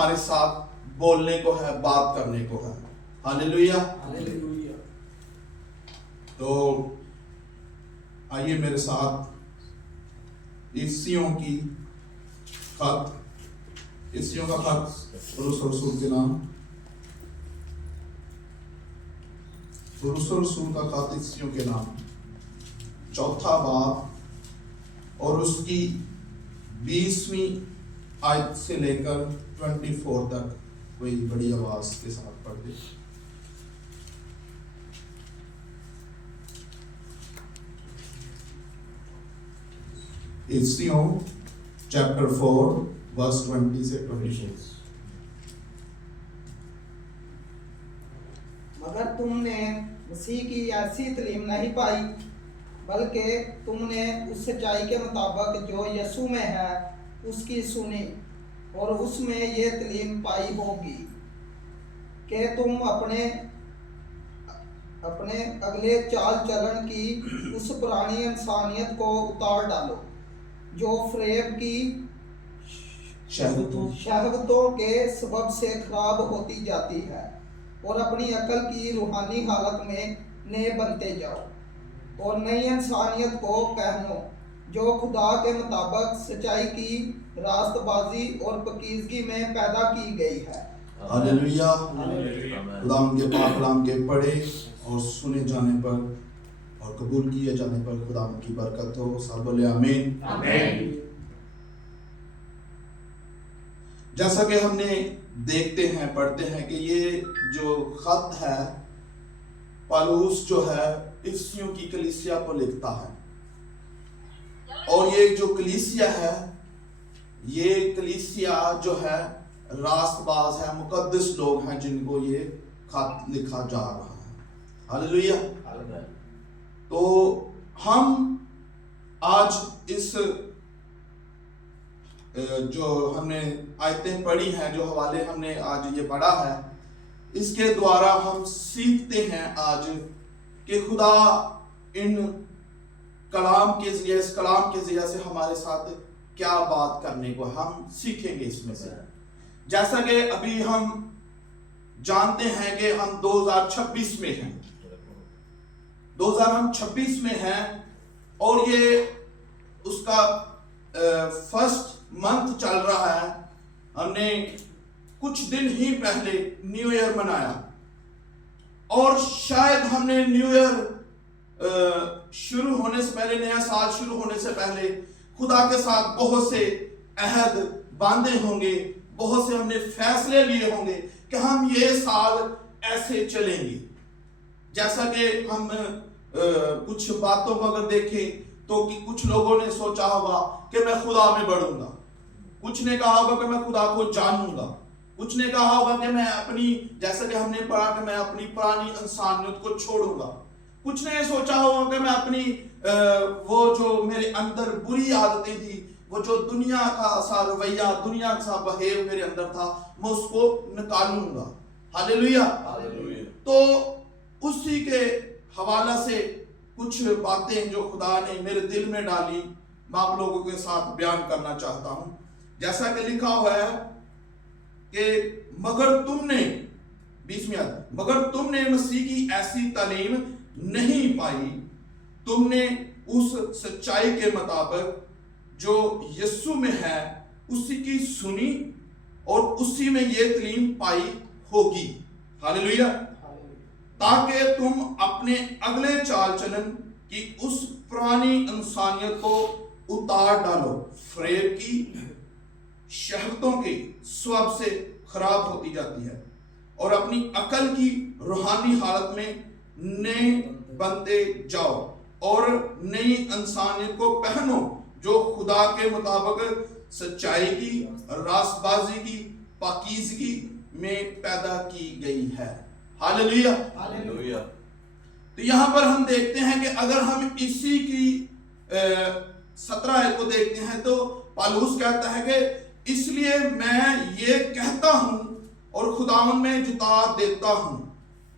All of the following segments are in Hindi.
हमारे साथ बोलने को है, बात करने को है। हालेलुया। हालेलुया। तो आइए मेरे साथ इफ्सियों की खत, इफ्सियों का खत पौलुस रसूल के नाम, पौलुस रसूल का खत इफ्सियों के नाम, चौथा बाब और उसकी 20वीं आयत से लेकर 24 तक कोई बड़ी आवाज के साथ पढ़ दे। इफ्सियों चैप्टर 4 वर्स 20 से 24। मगर तुमने मसीह की ऐसी तालीम नहीं पाई, बल्कि तुमने उस सच्चाई के मुताबिक जो यीशु में है उसकी सुनी और उसमें ये तालीम पाई होगी कि तुम अपने अगले चाल चलन की उस पुरानी इंसानियत को उतार डालो जो फरेब की शहवतों के सबब से खराब होती जाती है, और अपनी अकल की रूहानी हालत में नए बनते जाओ और नई इंसानियत को पहनो जो खुदा के मुताबिक सच्चाई की रास्तबाजी और पाकीज़गी में पैदा की गई है। हालेलुया। खुदाम के पाक कलाम के पढ़े और सुने जाने पर और कबूल किए जाने पर खुदाम की बरकत हो। सब बोले आमीन। आमीन। जैसा कि हमने देखते हैं, पढ़ते हैं कि ये जो खत है पौलुस जो है इफ्सियों की कलीसिया को लिखता है, और ये जो कलीसिया है, ये कलीसिया जो है रास्तबाज है, मुकद्दस लोग हैं जिनको ये खत लिखा जा रहा है। हालेलुया। तो हम आज इस जो हमने आयतें पढ़ी हैं, जो हवाले हमने आज ये पढ़ा है, इसके द्वारा हम सीखते हैं आज कि खुदा इन कलाम के जरिए, इस कलाम के जरिए से हमारे साथ क्या बात करने को हम सीखेंगे इसमें से। जैसा कि अभी हम जानते हैं कि हम 2026 में हैं, 2026 में हैं, और ये उसका फर्स्ट मंथ चल रहा है। हमने कुछ दिन ही पहले न्यू ईयर मनाया, और शायद हमने न्यू ईयर शुरू होने से पहले, नया साल शुरू होने से पहले खुदा के साथ बहुत से अहद बांधे होंगे, बहुत से हमने फैसले लिए होंगे कि हम ये साल ऐसे चलेंगे। जैसा कि हम कुछ बातों को अगर देखें तो कि कुछ लोगों ने सोचा होगा कि मैं खुदा में बढ़ूंगा, कुछ ने कहा होगा कि मैं खुदा को जानूंगा, कुछ ने कहा होगा कि मैं अपनी, जैसा कि हमने पढ़ा कि मैं अपनी पुरानी इंसानियत को छोड़ूंगा, कुछ ने सोचा होगा कि मैं अपनी वो जो मेरे अंदर बुरी आदतें थी, वो जो दुनिया का सा रवैया, दुनिया का सा बहेव मेरे अंदर था, मैं उसको निकालूंगा। हालेलुया। तो उसी के हवाला से कुछ बातें जो खुदा ने मेरे दिल में डाली, मैं आप लोगों के साथ बयान करना चाहता हूं। जैसा कि लिखा हुआ है कि मगर तुमने, 20वीं आयत, मगर तुमने मसीह की ऐसी तालीम नहीं पाई, तुमने उस सच्चाई के मुताबिक जो यीशु में है उसी की सुनी और उसी में ये तालीम पाई होगी। हालेलुया। ताकि तुम अपने अगले चाल चलन की उस पुरानी इंसानियत को उतार डालो, फरेब की शहवतों के स्वभाव से खराब होती जाती है, और अपनी अकल की रूहानी हालत में नए बनते जाओ और नई इंसानियत को पहनो जो खुदा के मुताबिक सच्चाई की, रास्तबाजी की, पाकीज़गी में पैदा की गई है। हालेलुया। हालेलुया। तो यहां पर हम देखते हैं कि अगर हम इसी की 17 आयत को देखते हैं तो पौलुस कहता है कि इसलिए मैं ये कहता हूं और खुदावन में जुता देता हूं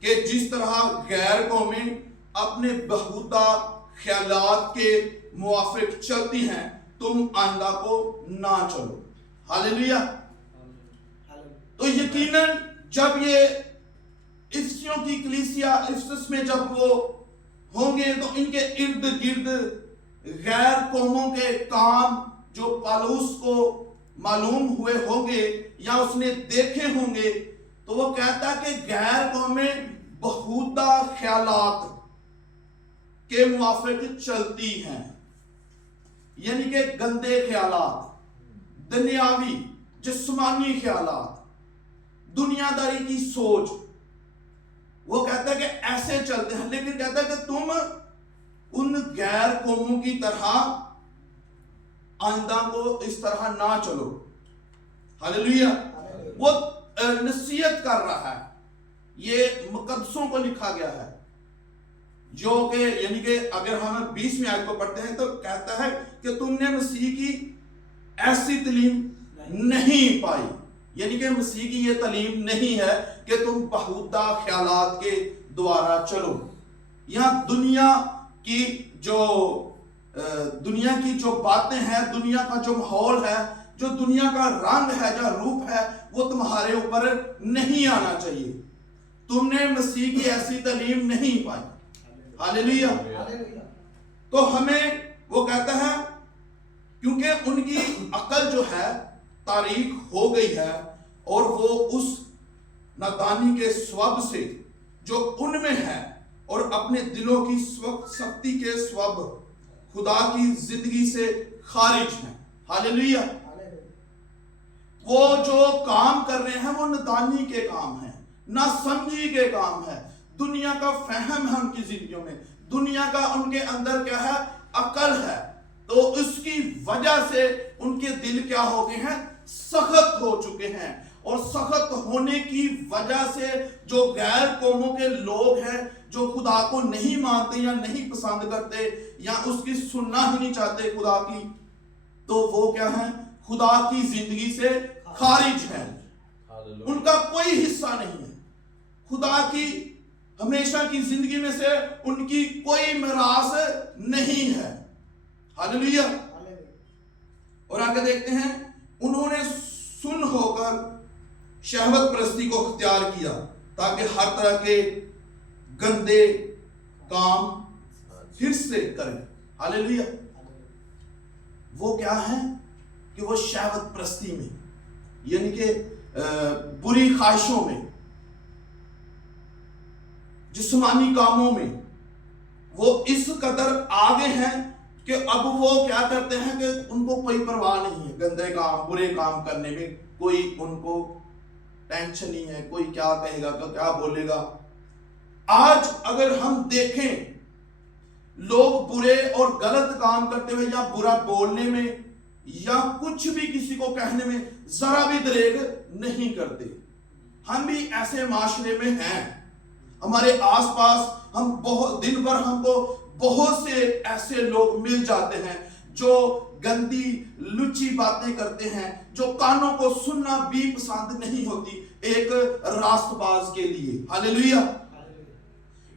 कि जिस तरह गैर कौमें अपने बहुता ख्यालात के मुआफिक चलती हैं, तुम आइंदा को ना चलो। हालेलुया। तो यकीनन जब ये इफिसियों की कलीसिया इफिसस में जब वो होंगे तो इनके इर्द गिर्द गैर कौमों के काम जो पौलुस को मालूम हुए होंगे या उसने देखे होंगे, तो वो कहता कि गैर कौमें बहुता ख्यालात के मुआफिक चलती हैं, यानी कि गंदे ख्यालात, दुनियावी जिस्मानी ख्यालात, दुनियादारी की सोच, वो कहता है कि ऐसे चलते हैं। लेकिन कहता है कि तुम उन गैर कौमों की तरह आइंदा को इस तरह ना चलो। हालेलुया। वो नसीहत कर रहा है, ये मुकद्दसों को लिखा गया है, जो कि यानी कि अगर हम 20वीं आयत को पढ़ते हैं तो कहता है कि तुमने मसीह की ऐसी तालीम नहीं पाई, यानी कि मसीह की ये तालीम नहीं है कि तुम बहुता ख्यालात के द्वारा चलो। यहां दुनिया की जो बातें हैं, दुनिया का जो माहौल है, जो दुनिया का रंग है, जो रूप है, वो तुम्हारे ऊपर नहीं आना चाहिए। तुमने मसीह की ऐसी तालीम नहीं पाई। हालेलुया। तो हमें वो कहता है क्योंकि उनकी अकल जो है तारीख हो गई है और वो उस नादानी के स्वभाव से जो उनमें है और अपने दिलों की शक्ति के स्वभाव खुदा की जिंदगी से खारिज है। हालेलुया। वो जो काम कर रहे हैं वो नादानी के काम है, ना समझी के काम है, दुनिया का फहम है उनकी जिंदगियों में, दुनिया का उनके अंदर क्या है, अकल है। तो उसकी वजह से उनके दिल क्या हो गए हैं, सख्त हो चुके हैं। और सख्त होने की वजह से जो गैर कौमों के लोग हैं, जो खुदा को नहीं मानते या नहीं पसंद करते या उसकी सुनना ही नहीं चाहते खुदा की, तो वो क्या है, खुदा की जिंदगी से खारिज है, उनका कोई हिस्सा नहीं है। खुदा की हमेशा की जिंदगी में से उनकी कोई मिरास नहीं है। हालेलुया। और आगे देखते हैं, उन्होंने सुन होकर शहवत परस्ती को अख्तियार किया ताकि हर तरह के गंदे काम फिर से करें। हालेलुया। वो क्या है कि वो शहवत परस्ती में, यानी कि बुरी ख्वाहिशों में, जिस्मानी कामों में वो इस कदर आगे हैं कि अब वो क्या करते हैं कि उनको कोई परवाह नहीं है, गंदे काम, बुरे काम करने में कोई उनको टेंशन नहीं है, कोई क्या कहेगा, क्या बोलेगा। आज अगर हम देखें, लोग बुरे और गलत काम करते हुए या बुरा बोलने में या कुछ भी किसी को कहने में जरा भी दरेग नहीं करते। हम भी ऐसे माशरे में हैं, हमारे आसपास हम बहुत दिन भर हमको बहुत से ऐसे लोग मिल जाते हैं जो गंदी लुच्ची बातें करते हैं, जो कानों को सुनना भी पसंद नहीं होती एक रास्तबाज के लिए। हालेलुया।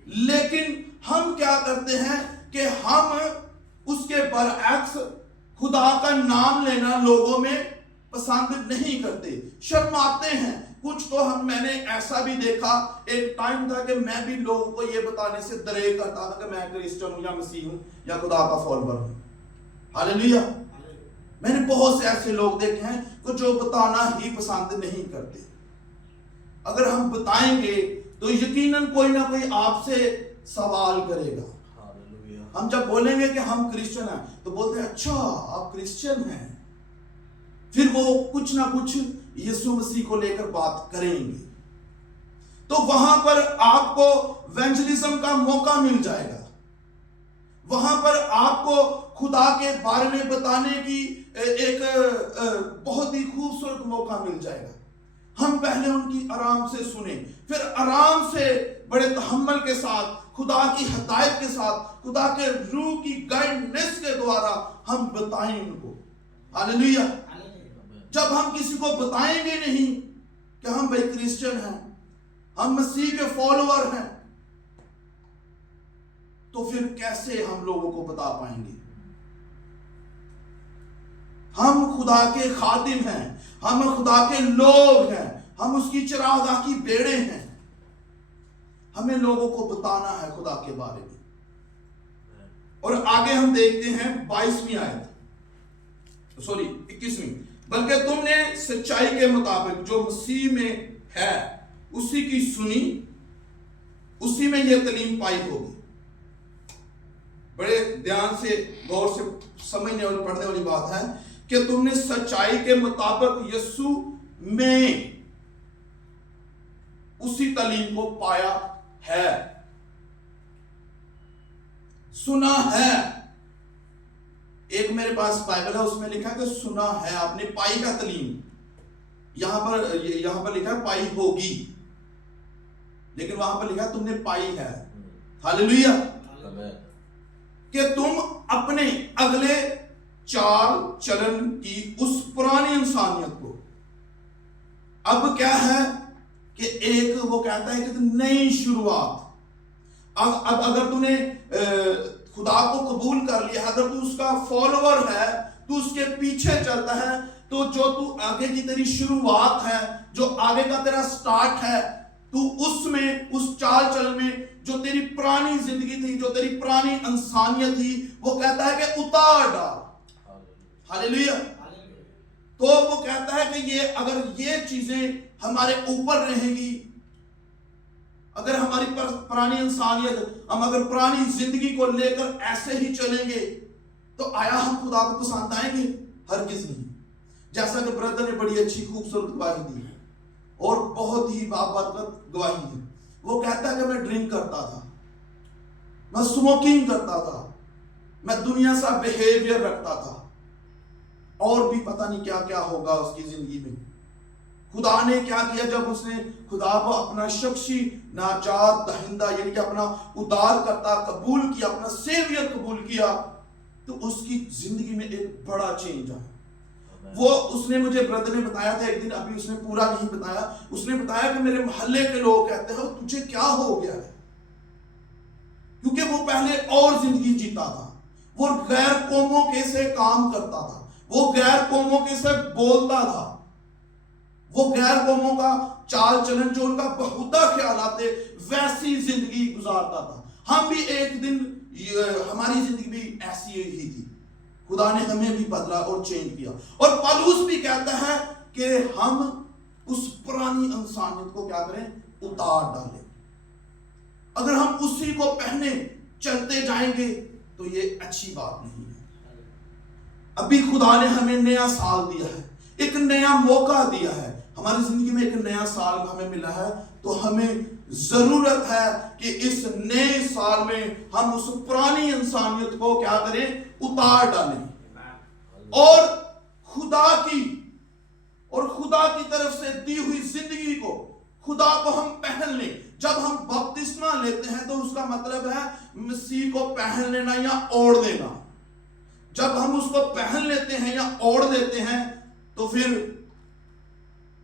लेकिन हम क्या करते हैं कि हम उसके बरअक्स खुदा का नाम लेना लोगों में पसंद नहीं करते, शर्माते हैं। कुछ तो मैंने ऐसा भी देखा, एक टाइम था कि मैं भी लोगों को ये बताने से दरेग करता था कि मैं क्रिश्चियन हूं या मसीह हूं या खुदा का फॉलोअर हूं। हालेलुया। मैंने बहुत से ऐसे लोग देखे हैं कि जो बताना ही पसंद नहीं करते। अगर हम बताएंगे तो यकीनन कोई ना कोई आपसे सवाल करेगा। हम जब बोलेंगे कि हम क्रिश्चियन हैं तो बोलते हैं अच्छा आप क्रिश्चियन हैं, फिर वो कुछ ना कुछ यीशु मसीह को लेकर बात करेंगे, तो वहां पर आपको इवेंजलिज्म का मौका मिल जाएगा, वहां पर आपको खुदा के बारे में बताने की एक बहुत ही खूबसूरत मौका मिल जाएगा। हम पहले उनकी आराम से सुने, फिर आराम से बड़े तहम्मुल के साथ, खुदा की हदायत के साथ, खुदा के रूह की गाइडेंस के द्वारा हम बताएं उनको। हालेलुया। जब हम किसी को बताएंगे नहीं कि हम भाई क्रिश्चियन हैं, हम मसीह के फॉलोअर हैं, तो फिर कैसे हम लोगों को बता पाएंगे? हम खुदा के खादिम हैं, हम खुदा के लोग हैं, हम उसकी चरागाह की भेड़ें हैं। हमें लोगों को बताना है खुदा के बारे में। और आगे हम देखते हैं 22वीं आयत, सॉरी 21वीं, बल्कि तुमने सच्चाई के मुताबिक जो मसीह में है उसी की सुनी, उसी में यह तालीम पाई होगी। बड़े ध्यान से गौर से समझने और पढ़ने वाली बात है कि तुमने सच्चाई के मुताबिक यीशु में उसी तालीम को पाया है, सुना है। एक मेरे पास बाइबल है, उसमें लिखा है कि सुना है, आपने पाई का तालीम। यहां पर लिखा है पाई होगी, लेकिन वहां पर लिखा है तुमने पाई है। हालेलुया। कि तुम अपने अगले चाल चलन की उस पुरानी इंसानियत को, अब क्या है कि एक वो कहता है कि नई शुरुआत। अब अगर तूने खुदा को कबूल कर लिया, अगर तू उसका फॉलोअर है, तू उसके पीछे चलता है, तो जो तू आगे की तेरी शुरुआत है, जो आगे का तेरा स्टार्ट है, तू उसमें, उस चाल चलन में जो तेरी पुरानी जिंदगी थी, जो तेरी पुरानी इंसानियत थी, वो कहता है कि उतार डाल। हालेलुया। तो वो कहता है कि ये अगर ये चीजें हमारे ऊपर रहेंगी, अगर हमारी पुरानी इंसानियत, हम अगर पुरानी जिंदगी को लेकर ऐसे ही चलेंगे, तो आया हम खुदा को पसंद आएंगे? हरगिज़ नहीं। जैसा कि ब्रदर ने बड़ी अच्छी खूबसूरत गवाही दी और बहुत ही बाबरकत गवाही है। वो कहता है कि मैं ड्रिंक करता था, मैं स्मोकिंग करता था, मैं दुनिया सा बिहेवियर रखता था, और भी पता नहीं क्या क्या होगा उसकी जिंदगी में। खुदा ने क्या किया? जब उसने खुदा को अपना शख्सी नाजात दहिंदा यानी कि अपना उद्धार करता कबूल किया, अपना सेवियर कबूल किया, तो उसकी जिंदगी में एक बड़ा चेंज आया। वो उसने मुझे ब्रदर ने बताया था एक दिन, अभी उसने पूरा नहीं बताया, उसने बताया कि मेरे मोहल्ले के लोग कहते हैं तुझे क्या हो गया है, क्योंकि वो पहले और जिंदगी जीता था, वो गैर कौमों के से काम करता था, वो गैर कौमों के से बोलता था, वो गैर कौमों का चाल चलन जो उनका बहुता ख्याल आते वैसी जिंदगी गुजारता था। हम भी एक दिन, हमारी जिंदगी भी ऐसी ही थी, खुदा ने हमें भी बदला और चेंज किया। और पौलुस भी कहता है कि हम उस पुरानी इंसानियत को क्या करें? उतार डालें। अगर हम उसी को पहने चलते जाएंगे तो ये अच्छी बात नहीं है। अभी खुदा ने हमें नया साल दिया है, एक नया मौका दिया है, हमारी जिंदगी में एक नया साल हमें मिला है, तो हमें जरूरत है कि इस नए साल में हम उस पुरानी इंसानियत को क्या करें? उतार डालें और खुदा की तरफ से दी हुई जिंदगी को, खुदा को हम पहन लें। जब हम बपतिस्मा लेते हैं तो उसका मतलब है मसीह को पहन लेना या ओढ़ लेना। जब हम उसको पहन लेते हैं या ओढ़ लेते हैं तो फिर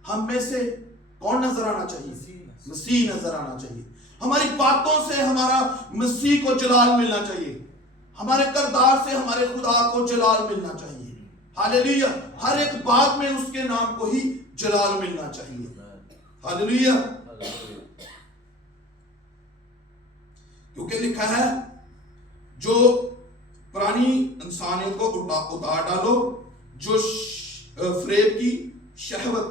हम में से कौन नजर आना चाहिए? मसीह नजर आना चाहिए। हमारी बातों से हमारा मसीह को जलाल मिलना चाहिए, हमारे किरदार से हमारे खुदा को जलाल मिलना चाहिए। हालेलुया। हर एक बात में उसके नाम को ही जलाल मिलना चाहिए। हालेलुया। क्योंकि लिखा है जो पुरानी इंसानियत को उतार डालो, जो फरेब की शहवत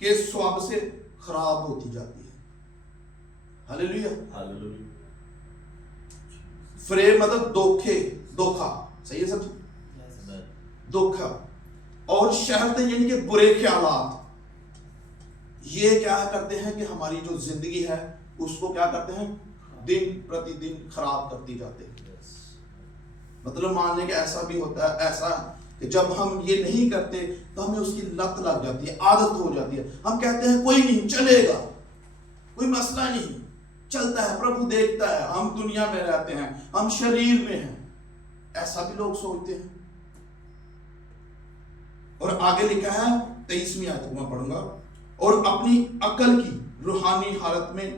के स्वाब से खराब होती जाती है। हालेलुया। हालेलुया। फरेब मतलब धोखा, सही है सब? धोखा। और शहवत यानी कि बुरे ख्यालात, ये क्या करते हैं कि हमारी जो जिंदगी है उसको क्या करते हैं? दिन प्रतिदिन खराब करती जाते हैं। मतलब मान लें कि ऐसा भी होता है, ऐसा कि जब हम ये नहीं करते तो हमें उसकी लत लग जाती है, आदत हो जाती है। हम कहते हैं कोई नहीं, चलेगा, कोई मसला नहीं, चलता है, प्रभु देखता है, हम दुनिया में रहते हैं, हम शरीर में हैं, ऐसा भी लोग सोचते हैं। और आगे लिखा है 23वीं आयत को मैं पढ़ूंगा, और अपनी अकल की रूहानी हालत में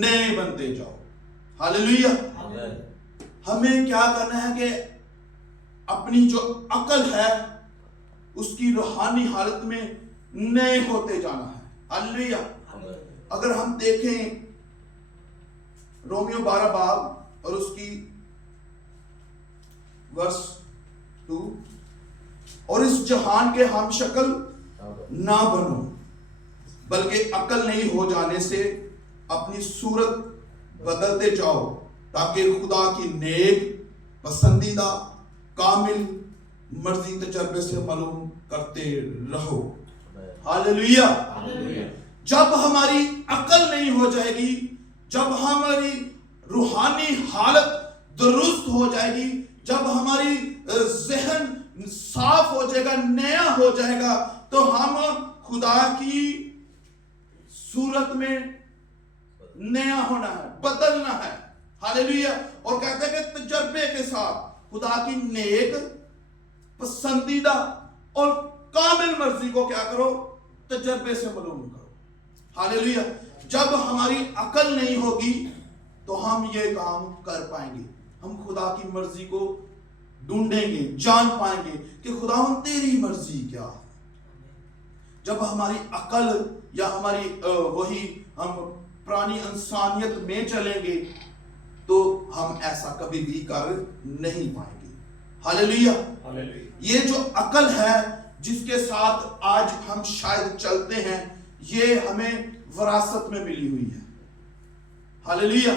नए बनते जाओ। हालेलुया। हमें क्या करना है कि अपनी जो अकल है उसकी रूहानी हालत में नए होते जाना है। हालेलुया। अगर हम देखें रोमियो 12 बाब और उसकी वर्ष 2, और इस जहान के हम शक्ल ना बनो, बल्कि अकल नहीं हो जाने से अपनी सूरत बदलते जाओ, ताकि खुदा की नेक, पसंदीदा, कामिल मर्जी तजर्बे से मालूम करते रहो। हालेलुया। जब हमारी अकल नहीं हो जाएगी, जब हमारी रूहानी हालत दुरुस्त हो जाएगी, जब हमारी जहन साफ हो जाएगा, नया हो जाएगा, तो हम खुदा की सूरत में नया होना है, बदलना है। हालेलुया। और कहते हैं कि तजर्बे के साथ खुदा की नेक, पसंदीदा और कामिल मर्जी को क्या करो, तजर्बे से मालूम करो। हालेलुया। जब हमारी अकल नहीं होगी तो हम ये काम कर पाएंगे, हम खुदा की मर्जी को ढूंढेंगे, जान पाएंगे कि खुदावन तेरी मर्जी क्या है। जब हमारी अकल या हमारी वही हम पुरानी इंसानियत में चलेंगे तो हम ऐसा कभी भी कर नहीं पाएंगे। हालेलुया। ये जो अकल है जिसके साथ आज हम शायद चलते हैं, ये हमें विरासत में मिली हुई है। हालेलुया।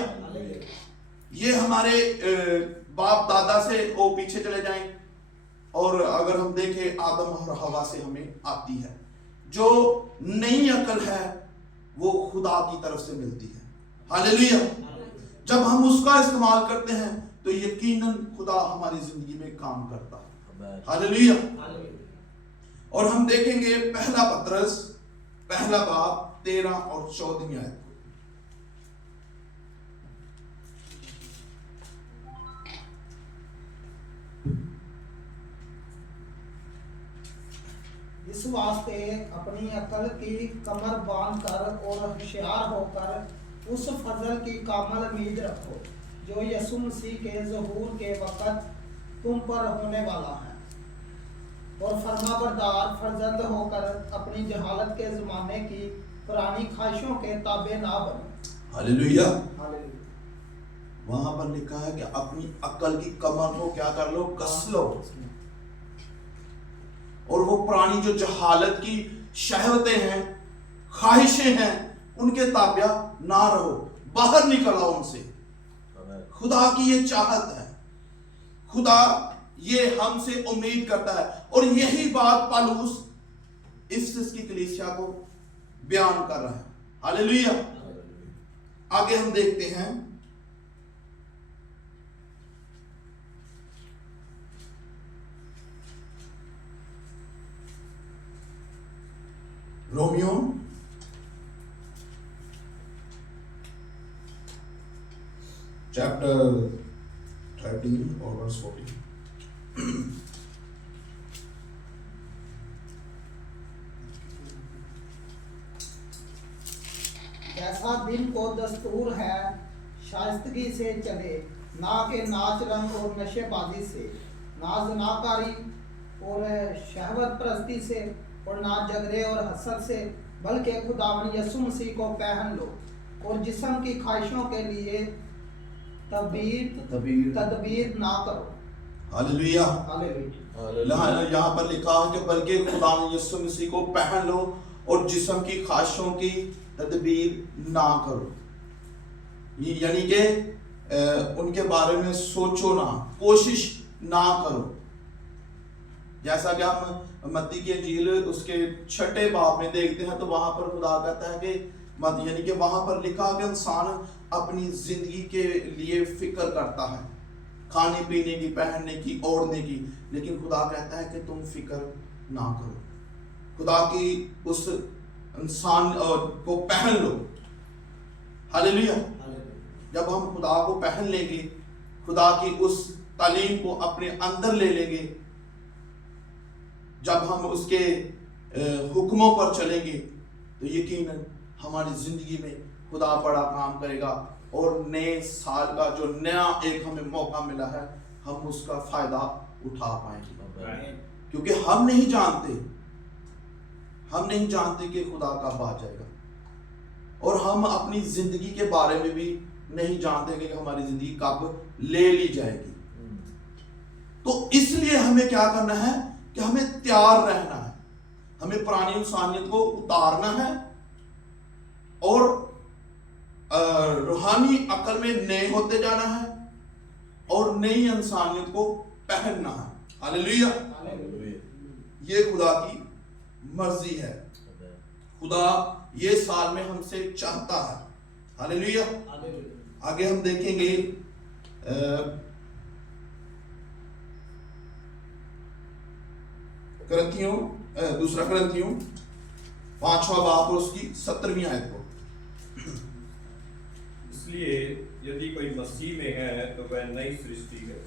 ये हमारे बाप दादा से वो पीछे चले जाएं, और अगर हम देखें आदम और हवा से हमें आती है। जो नई अकल है वो खुदा की तरफ से मिलती है। हालेलुया। जब हम उसका इस्तेमाल करते हैं तो यकीनन खुदा हमारी जिंदगी में काम करता है। हालेलुया। और हम देखेंगे पहला पत्रस पहला बाब 13 और 14 आयत। इस वास्ते अपनी अकल की कमर बांध कर और होशियार होकर उस फजल की कामल उम्मीद रखो जो यीशु मसीह के ज़हूर के वक़्त तुम पर होने वाला है, और फरमाबरदार फर्जंद होकर अपनी जहालत के ज़माने की पुरानी ख्वाहिशों के ताबे ना बनो। हालेलुया। वहां पर लिखा है कि अपनी अकल की कमर को क्या कर लो, कस लो, और वो पुरानी जो जहालत की शहवतें हैं, ख्वाहिशें हैं, उनके ताबिया ना रहो, बाहर निकल आओ उनसे। खुदा की ये चाहत है, खुदा ये हमसे उम्मीद करता है, और यही बात पौलुस इफिसस की कलीसिया को बयान कर रहा है। हालेलुया। आगे हम देखते हैं रोमियो चैप्टर 13 और वर्स 14। जैसा दिन को दस्तूर है शाइस्तगी से चले, ना के नाच रंग और नशेबाजी से, ना ज़नाकारी और शहवत परस्ती से, और ना झगड़े और हसद से, बल्कि खुदावन यीशु मसीह को पहन लो, और जिस्म की ख्वाहिशों के लिए तदबीर ना करो। हालेलुया। हालेलुया। यहाँ पर लिखा है कि बल्कि खुदावन यीशु मसीह को पहन लो और जिस्म की ख्वाहिशों की तदबीर ना करो। यानी कि उनके बारे में सोचो ना, कोशिश ना करो। जैसा कि हम मत्ती की इंजील उसके 6 बाब में देखते हैं, तो वहां पर खुदा कहता है कि यानी कि वहां पर लिखा कि इंसान अपनी जिंदगी के लिए फिक्र करता है, खाने पीने की, पहनने की, ओढ़ने की, लेकिन खुदा कहता है कि तुम फिक्र ना करो। खुदा की उस इंसान को पहन लो। हालेलुया। जब हम खुदा को पहन लेंगे, खुदा की उस तालीम को अपने अंदर ले लेंगे, जब हम उसके हुक्मों पर चलेंगे, तो यकीनन हमारी जिंदगी में खुदा बड़ा काम करेगा, और नए साल का जो नया एक हमें मौका मिला है, हम उसका फायदा उठा पाएंगे। क्योंकि हम नहीं जानते हम नहीं जानते कि खुदा कब आ जाएगा, और हम अपनी जिंदगी के बारे में भी नहीं जानते कि हमारी जिंदगी कब ले ली जाएगी। तो इसलिए हमें क्या करना है कि हमें तैयार रहना है, हमें पुरानी इंसानियत को उतारना है और रूहानी अकल में नए होते जाना है और नई इंसानियत को पहनना है। हालेलुया, ये खुदा की मर्जी है, खुदा ये साल में हमसे चाहता है। हालेलुया। आगे हम देखेंगे दूसरा करंथियों 5वां बाब और उसकी 17वीं आयत को। इसलिए यदि कोई मसीह में है तो वह नई सृष्टि है,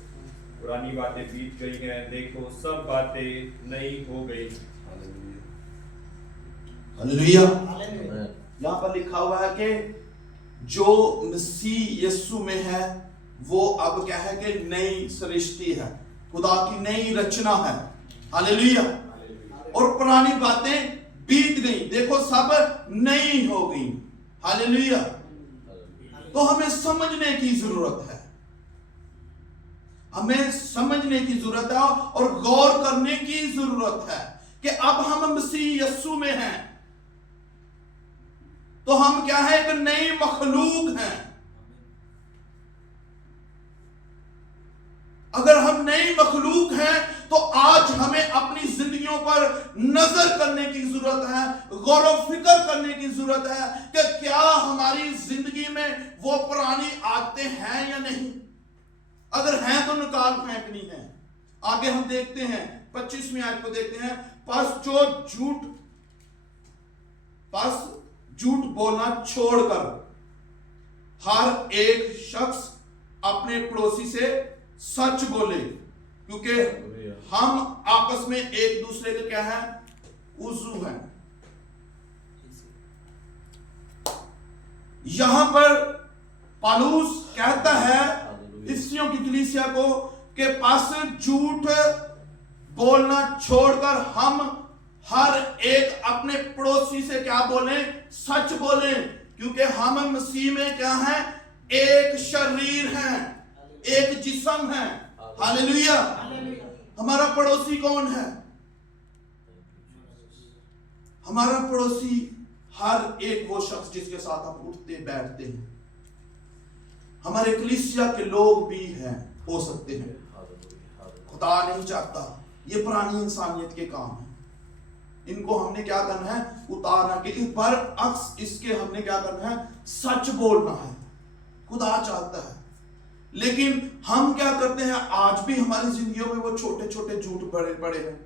पुरानी बातें बीत गई हैं, देखो सब बातें नई हो गई। हालेलुया। यहाँ पर लिखा हुआ है कि जो मसीह यीशु में है वो अब क्या है कि नई सृष्टि है, खुदा की नई रचना है। हालेलुया। और पुरानी बातें बीत गई, देखो सब नई हो गई। हालेलुया। तो हमें समझने की जरूरत है, हमें समझने की जरूरत है और गौर करने की जरूरत है कि अब हम मसीह यीशु में हैं तो हम क्या है, एक नई मखलूक हैं। अगर हम नई मखलूक हैं तो आज हमें अपनी जिंदगियों पर नजर करने की जरूरत है, गौर व फिक्र करने की जरूरत है कि क्या हमारी जिंदगी में वो पुरानी आदतें हैं या नहीं। अगर हैं तो निकाल फेंकनी है। आगे हम देखते हैं 25वीं आयत को देखते हैं। बस झूठ बोलना छोड़कर हर एक शख्स अपने पड़ोसी से सच बोले, क्योंकि हम आपस में एक दूसरे के क्या है, उज़्व हैं। यहां पर पौलुस कहता है इफिसियों की कलीसिया को कि बस झूठ बोलना छोड़कर हम हर एक अपने पड़ोसी से क्या बोलें, सच बोलें, क्योंकि हम मसीह में क्या हैं, एक शरीर हैं, एक जिस्म है। हालेलुया। हमारा पड़ोसी कौन है? हमारा पड़ोसी हर एक वो शख्स जिसके साथ हम उठते बैठते हैं। हमारे कलीसिया के लोग भी हैं, हो सकते हैं। खुदा नहीं चाहता, ये पुरानी इंसानियत के काम है, इनको हमने क्या करना है, उतारना के पर अक्स इसके हमने क्या करना है, सच बोलना है। खुदा चाहता है, लेकिन हम क्या करते हैं, आज भी हमारी जिंदगियों में वो छोटे छोटे झूठ बड़े पड़े हैं।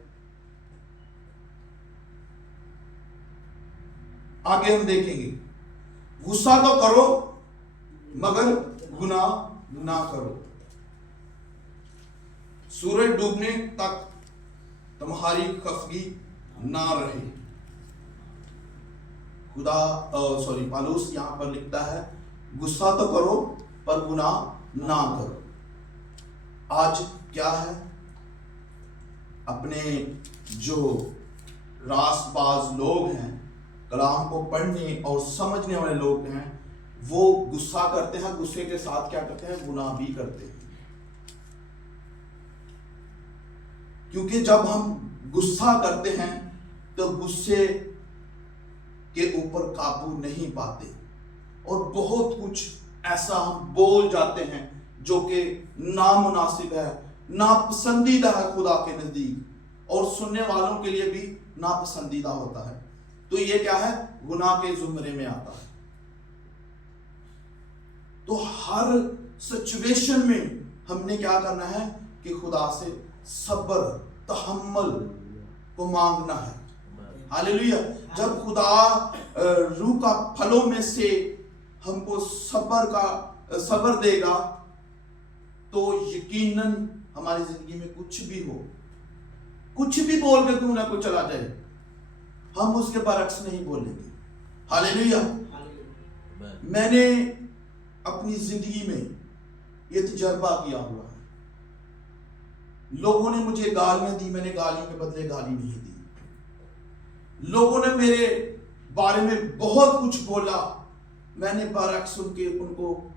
आगे हम देखेंगे, गुस्सा तो करो मगर गुनाह ना करो, सूरज डूबने तक तुम्हारी खफगी ना रहे। पौलुस यहां पर लिखता है गुस्सा तो करो पर गुनाह ना करो। आज क्या है, अपने जो रासबाज लोग हैं, कलाम को पढ़ने और समझने वाले लोग हैं, वो गुस्सा करते हैं, गुस्से के साथ क्या करते हैं, गुनाह भी करते हैं। क्योंकि जब हम गुस्सा करते हैं तो गुस्से के ऊपर काबू नहीं पाते और बहुत कुछ ऐसा हम बोल जाते हैं जो कि नामुनासिब है, नापसंदीदा है खुदा के नजदीक, और सुनने वालों के लिए भी नापसंदीदा होता है। तो ये क्या है, गुनाह के जुमरे में आता है। तो हर सिचुएशन में हमने क्या करना है कि खुदा से सब्र तहम्मुल को मांगना है। हालेलुया। जब खुदा रूह का फलों में से हमको सब्र देगा तो यकीनन हमारी जिंदगी में कुछ भी हो, कुछ भी बोल के क्यों ना कोई चला जाए, हम उसके बरक्स नहीं बोलेंगे। हालेलुया। मैंने अपनी जिंदगी में ये तजर्बा किया हुआ है। लोगों ने मुझे गालियां दी, मैंने गालियों के बदले गाली नहीं दी। लोगों ने मेरे बारे में बहुत कुछ बोला, मैंने बरअक्स सुन के उनको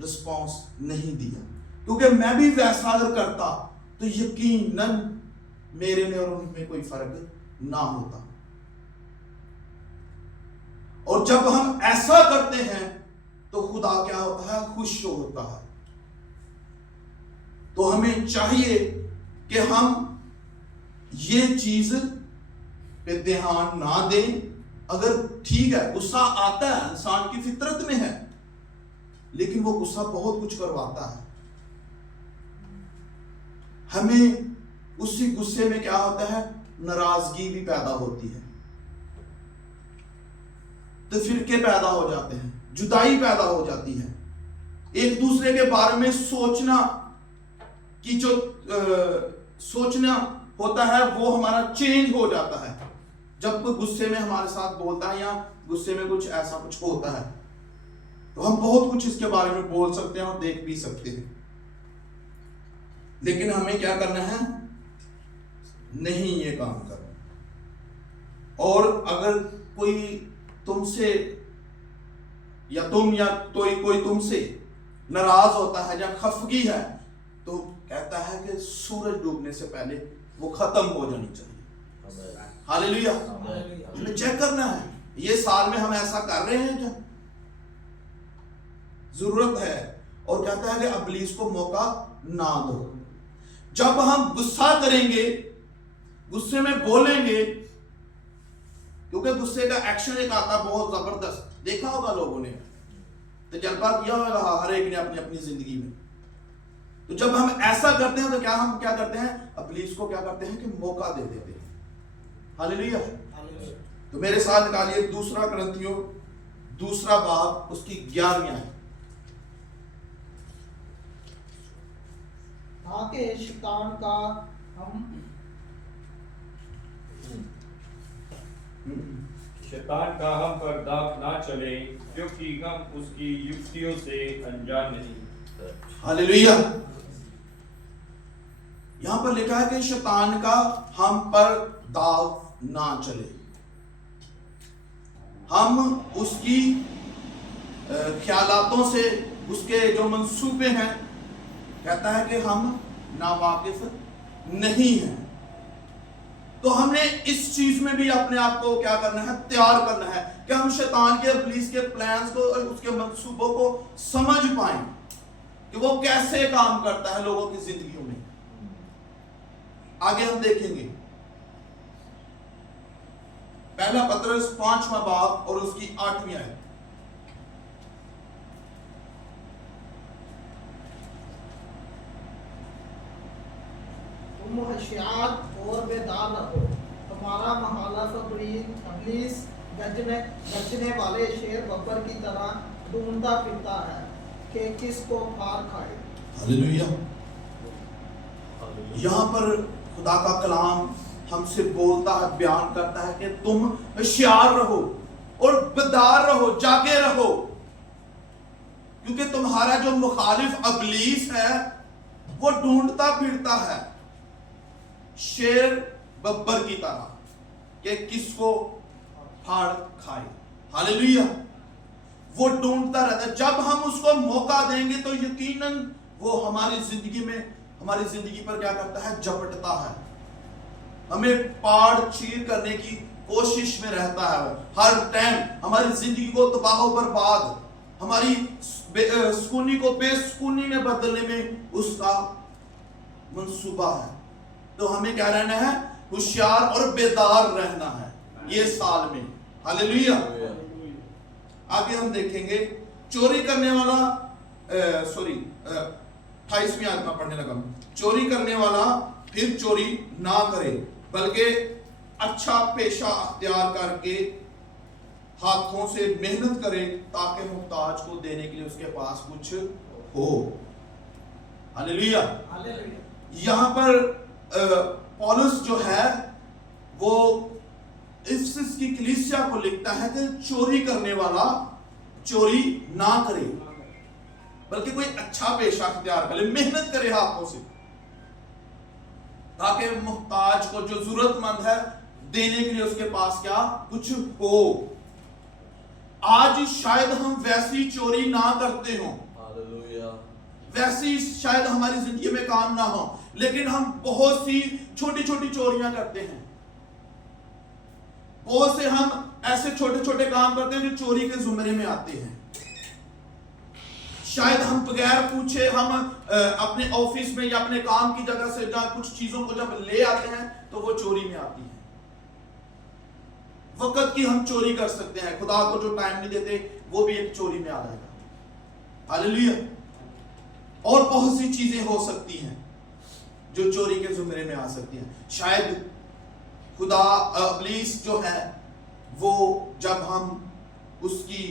रिस्पॉन्स नहीं दिया, क्योंकि मैं भी वैसा अगर करता तो यकीनन मेरे में और उनमें कोई फर्क ना होता। और जब हम ऐसा करते हैं तो खुदा क्या होता है, खुश होता है। तो हमें चाहिए कि हम ये चीज पे ध्यान ना दें। अगर ठीक है, गुस्सा आता है, इंसान की फितरत में है, लेकिन वो गुस्सा बहुत कुछ करवाता है। हमें उसी गुस्से में क्या होता है, नाराजगी भी पैदा होती है, तो फिरके पैदा हो जाते हैं, जुदाई पैदा हो जाती है। एक दूसरे के बारे में सोचना कि जो सोचना होता है वो हमारा चेंज हो जाता है जब कोई गुस्से में हमारे साथ बोलता है या गुस्से में कुछ ऐसा कुछ होता है। तो हम बहुत कुछ इसके बारे में बोल सकते हैं और देख भी सकते हैं, लेकिन हमें क्या करना है, नहीं ये काम करना। और अगर कोई तुमसे या तुम या कोई तुमसे नाराज होता है या खफगी है, तो कहता है कि सूरज डूबने से पहले वो खत्म हो जानी चाहिए। हालेलुया। हमें चेक करना है, ये साल में हम ऐसा कर रहे हैं क्या, जरूरत है। और कहता है कि इब्लीस को मौका ना दो। जब हम गुस्सा करेंगे, गुस्से में बोलेंगे, क्योंकि गुस्से का एक्शन एक आता बहुत जबरदस्त, देखा होगा लोगों ने, तजर्बा किया होगा हर एक ने अपनी अपनी जिंदगी में। तो जब हम ऐसा करते हैं तो हम क्या करते हैं, इब्लीस को क्या करते हैं कि मौका दे देते हैं। हालेलुया। तो मेरे साथ निकालिए 2 कुरिन्थियों 2 बाब उसकी 11वीं आयत। ताकि शैतान का हम शैतान का हम पर दाव ना चले, क्योंकि हम उसकी युक्तियों से अनजान नहीं। हालेलुया। यहां पर लिखा है कि शैतान का हम पर दाव ना चले। हम उसकी ख्यालातों से, उसके जो मंसूबे हैं, कहता है कि हम नावाकिफ नहीं हैं। तो हमने इस चीज में भी अपने आप को क्या करना है, तैयार करना है कि हम शैतान के, इब्लीस के प्लान्स को और उसके मंसूबों को समझ पाएं कि वो कैसे काम करता है लोगों की जिंदगियों में। आगे हम देखेंगे पहला पत्रस 5वां बाब और उसकी 8वीं आयत। तुम होशियार और बेदार रहो, तुम्हारा मुखालिफ इब्लीस गरजने वाले शेर बब्बर की तरह ढूंढता फिरता है कि किसको फाड़ खाए। हालेलुया। यहां पर खुदा का कलाम हमसे बोलता है, बयान करता है कि तुम होशियार रहो और बेदार रहो, जागे रहो, क्योंकि तुम्हारा जो मुखालिफ इब्लीस है वो ढूंढता फिरता है शेर बब्बर की तरह कि किसको फाड़ खाए। हालेलुया। वो ढूंढता रहता है। जब हम उसको मौका देंगे तो यकीनन वो हमारी जिंदगी पर क्या करता है, झपटता है, हमें पाड़ चीर करने की कोशिश में रहता है। हर टाइम हमारी जिंदगी को तबाह बर्बाद, हमारी सुकूनी को बेसुकूनी में बदलने में उसका मंसूबा है। तो हमें क्या रहना है, होशियार और बेदार रहना है ये साल में। हालेलुया। आगे हम देखेंगे चोरी करने वाला 28वीं आयत में पढ़ने लगा। चोरी करने वाला फिर चोरी ना करे, बल्कि अच्छा पेशा अख्तियार करके हाथों से मेहनत करे, ताकि मुहताज को देने के लिए उसके पास कुछ हो। हालेलुया। यहां पर पौलुस जो है वो इफिसस की कलीसिया को लिखता है कि चोरी करने वाला चोरी ना करे, बल्कि कोई अच्छा पेशा अख्तियार करे, मेहनत करे हाथों से, ताकि मुहताज को, जो जरूरतमंद है, देने के लिए उसके पास क्या कुछ हो। आज शायद हम वैसी चोरी ना करते हो, वैसी शायद हमारी जिंदगी में काम ना हो, लेकिन हम बहुत सी छोटी छोटी चोरियां करते हैं। बहुत से हम ऐसे छोटे छोटे काम करते हैं जो चोरी के जुमरे में आते हैं। शायद हम बगैर पूछे हम अपने ऑफिस में या अपने काम की जगह से जहां कुछ चीजों को जब ले आते हैं तो वो चोरी में आती है। वक्त की हम चोरी कर सकते हैं, खुदा को जो टाइम नहीं देते वो भी एक चोरी में आ जाएगा। हालेलुया। और बहुत सी चीजें हो सकती हैं जो चोरी के जुमरे में आ सकती हैं। शायद खुदा इब्लीस जो है वो जब हम उसकी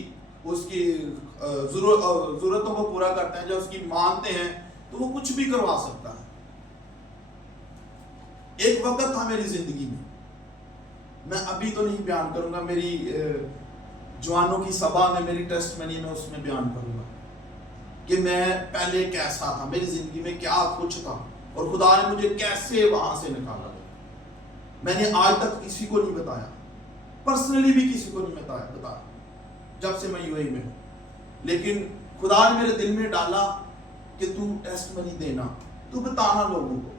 जरूरतों को पूरा करते हैं, जब उसकी मानते हैं, तो वो कुछ भी करवा सकता है। एक वक्त था मेरी जिंदगी में, मैं अभी तो नहीं बयान करूंगा, मेरी जवानों की सभा में मेरी टेस्टमनी में उसमें बयान करूंगा कि मैं पहले कैसा था, मेरी जिंदगी में क्या कुछ था और खुदा ने मुझे कैसे वहां से निकाला। मैंने आज तक किसी को नहीं बताया, पर्सनली भी किसी को नहीं बताया जब से मैं यूएई में हूं। लेकिन खुदा ने मेरे दिल में डाला कि तू टेस्टमनी देना, तू बताना लोगों को।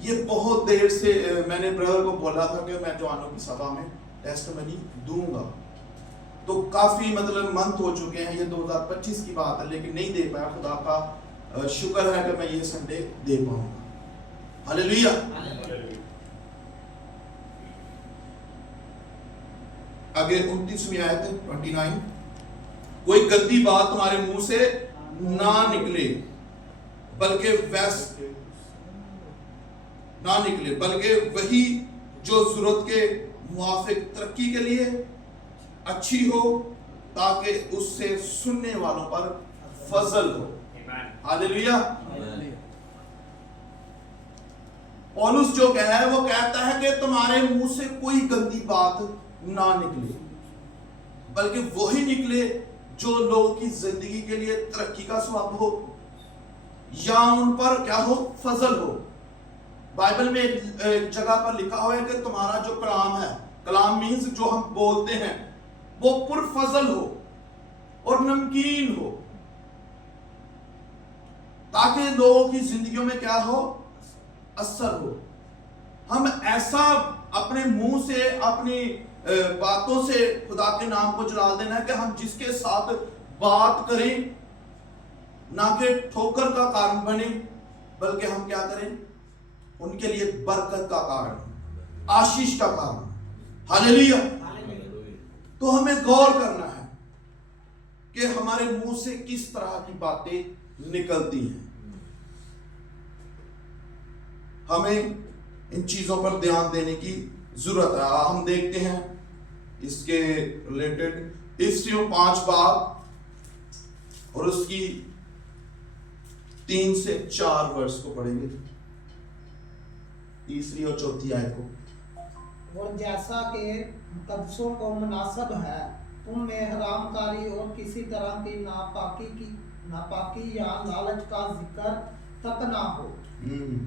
ये बहुत देर से मैंने ब्रदर को बोला था कि मैं जवानों की सभा में टेस्टमनी दूंगा, तो काफी मतलब मंथ हो चुके हैं, ये 2025 की बात है, लेकिन नहीं दे पाया। खुदा का शुक्र है कि मैं ये संडे दे पाऊंगा। हालेलुया। आगे 29वीं आयत 29, कोई गंदी बात तुम्हारे मुंह से ना निकले, बल्कि वही जो जरूरत के मुआफिक तरक्की के लिए अच्छी हो, ताकि उससे सुनने वालों पर फजल हो। हालेलुया। पौलुस जो कह है वो कहता है कि तुम्हारे मुंह से कोई गंदी बात ना निकले, बल्कि वही निकले जो लोगों की जिंदगी के लिए तरक्की का सबब हो या उन पर क्या हो, फजल हो। बाइबल में एक जगह पर लिखा हुआ है कि तुम्हारा जो कलाम है, कलाम मीन्स जो हम बोलते हैं, वो पुरफजल हो और नमकीन हो, ताकि लोगों की जिंदगियों में क्या हो, असर हो। हम ऐसा अपने मुंह से, अपनी बातों से खुदा के नाम को जला देना है कि हम जिसके साथ बात करें ना कि ठोकर का कारण बने, बल्कि हम क्या करें, उनके लिए बरकत का कारण, आशीष का कारण। हालेलुया। तो हमें गौर करना है कि हमारे मुंह से किस तरह की बातें निकलती हैं। हमें इन चीजों पर ध्यान देने की जरूरत है। हम देखते हैं इसके रिलेटेड इफ्सियों 5 बाब और उसकी 3 से 4 वर्ष को पढ़ेंगे, 3री और 4थी आयत को। और जैसा कि मुकद्दसों को मुनासिब है, तुम में हरामकारी और किसी तरह की नापाकी या लालच का जिक्र तक ना हो,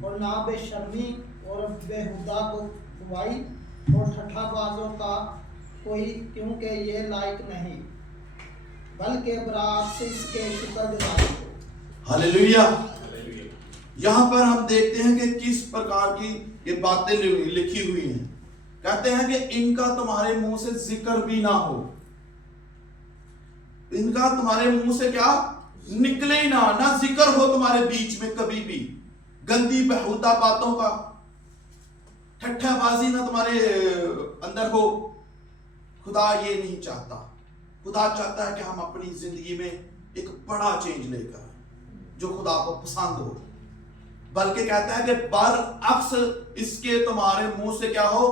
और ना बेशर्मी और बेहुदा को गवाही और ठट्ठाबाजों का कोई, क्योंकि ये लायक नहीं, बल्कि बरात से इसके शुक्रगुजारी हो। हालेलुया। यहां पर हम देखते हैं कि किस प्रकार की ये बातें लिखी हुई हैं। कहते हैं कि इनका तुम्हारे मुंह से जिक्र भी ना हो, इनका तुम्हारे मुंह से क्या निकले ही ना जिक्र हो तुम्हारे बीच में कभी भी, गंदी बेहुदा बातों का, ठट्ठाबाजी ना तुम्हारे अंदर हो। खुदा ये नहीं चाहता। खुदा चाहता है कि हम अपनी जिंदगी में एक बड़ा चेंज लेकर, जो खुदा को पसंद हो। बल्कि कहता है कि बरअक्स इसके तुम्हारे मुंह से क्या हो,